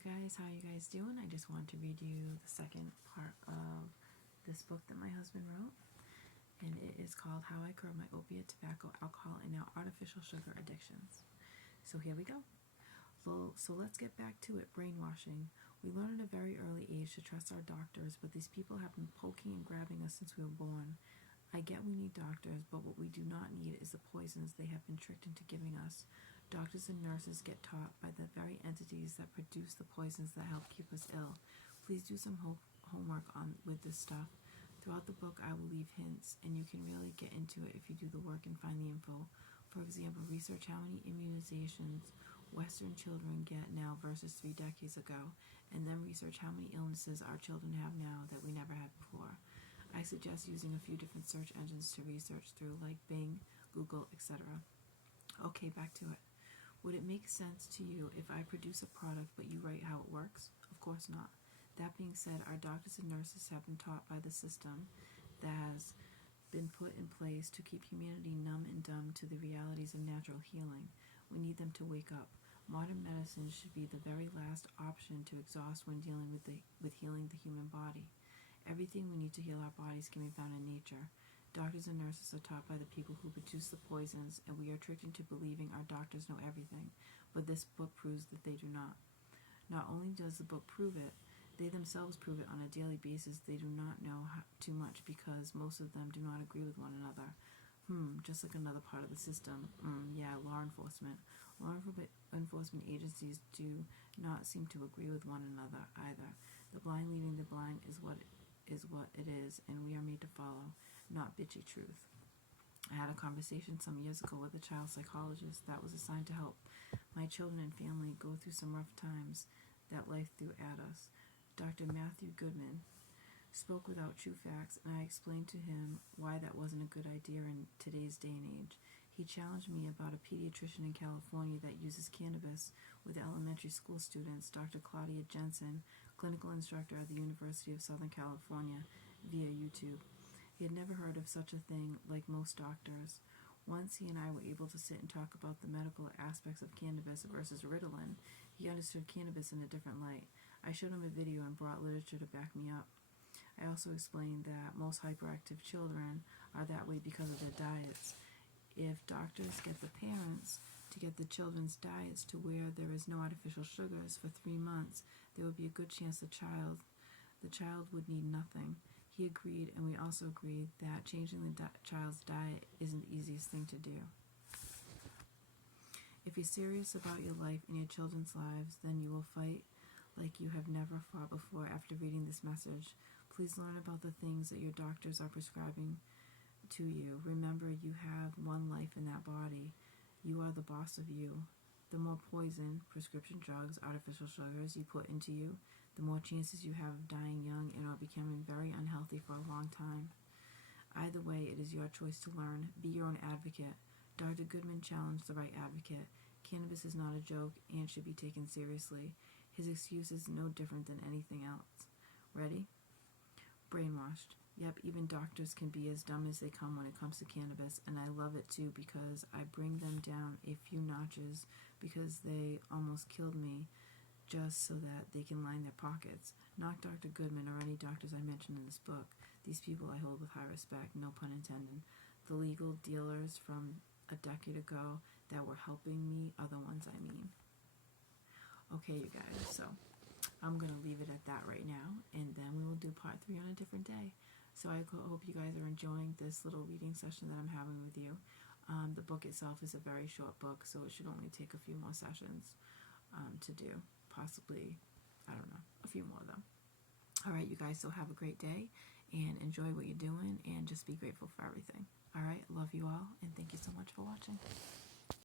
you guys, how you guys doing? I just want to read you the second part of this book that my husband wrote, and it is called How I Curb My Opiate, Tobacco, Alcohol, and Now Artificial Sugar Addictions. So here we go. So let's get back to it. Brainwashing. We learn at a very early age to trust our doctors, but these people have been poking and grabbing us since we were born. I get we need doctors, but what we do not need is the poisons they have been tricked into giving us. Doctors and nurses get taught by the very entities that produce the poisons that help keep us ill. Please do some homework with this stuff. Throughout the book, I will leave hints, and you can really get into it if you do the work and find the info. For example, research how many immunizations Western children get now versus 3 decades ago, and then research how many illnesses our children have now that we never had before. I suggest using a few different search engines to research through, like Bing, Google, etc. Okay, back to it. Would it make sense to you if I produce a product but you write how it works? Of course not. That being said, our doctors and nurses have been taught by the system that has been put in place to keep humanity numb and dumb to the realities of natural healing. We need them to wake up. Modern medicine should be the very last option to exhaust when dealing with healing the human body. Everything we need to heal our bodies can be found in nature. Doctors and nurses are taught by the people who produce the poisons, and we are tricked into believing our doctors know everything, but this book proves that they do not. Not only does the book prove it, they themselves prove it on a daily basis. They do not know too much because most of them do not agree with one another. Just like another part of the system. Yeah, law enforcement. Law enforcement agencies do not seem to agree with one another either. The blind leading the blind is what it is, and we are made to follow, not bitchy truth. I had a conversation some years ago with a child psychologist that was assigned to help my children and family go through some rough times that life threw at us. Dr. Matthew Goodman spoke without true facts, and I explained to him why that wasn't a good idea in today's day and age. He challenged me about a pediatrician in California that uses cannabis with elementary school students, Dr. Claudia Jensen, clinical instructor at the University of Southern California, via YouTube. He had never heard of such a thing like most doctors. Once he and I were able to sit and talk about the medical aspects of cannabis versus Ritalin, he understood cannabis in a different light. I showed him a video and brought literature to back me up. I also explained that most hyperactive children are that way because of their diets. If doctors get the parents to get the children's diets to where there is no artificial sugars for 3 months, there would be a good chance the child would need nothing. He agreed, and we also agreed that changing the child's diet isn't the easiest thing to do. If you're serious about your life and your children's lives, then you will fight like you have never fought before after reading this message. Please learn about the things that your doctors are prescribing to you. Remember, you have one life in that body. You are the boss of you. The more poison, prescription drugs, artificial sugars you put into you, the more chances you have of dying young and or becoming very unhealthy for a long time. Either way, it is your choice to learn. Be your own advocate. Dr. Goodman challenged the right advocate. Cannabis is not a joke and should be taken seriously. His excuse is no different than anything else. Ready? Brainwashed. Yep, even doctors can be as dumb as they come when it comes to cannabis, and I love it too because I bring them down a few notches because they almost killed me just so that they can line their pockets. Not Dr. Goodman or any doctors I mentioned in this book. These people I hold with high respect, no pun intended. The legal dealers from a decade ago that were helping me are the ones I mean. Okay, you guys, so I'm going to leave it at that right now, and then we will do part 3 on a different day. So I hope you guys are enjoying this little reading session that I'm having with you. The book itself is a very short book, so it should only take a few more sessions to do. Possibly, I don't know, a few more of them. All right, you guys, so have a great day, and enjoy what you're doing, and just be grateful for everything. All right, love you all, and thank you so much for watching.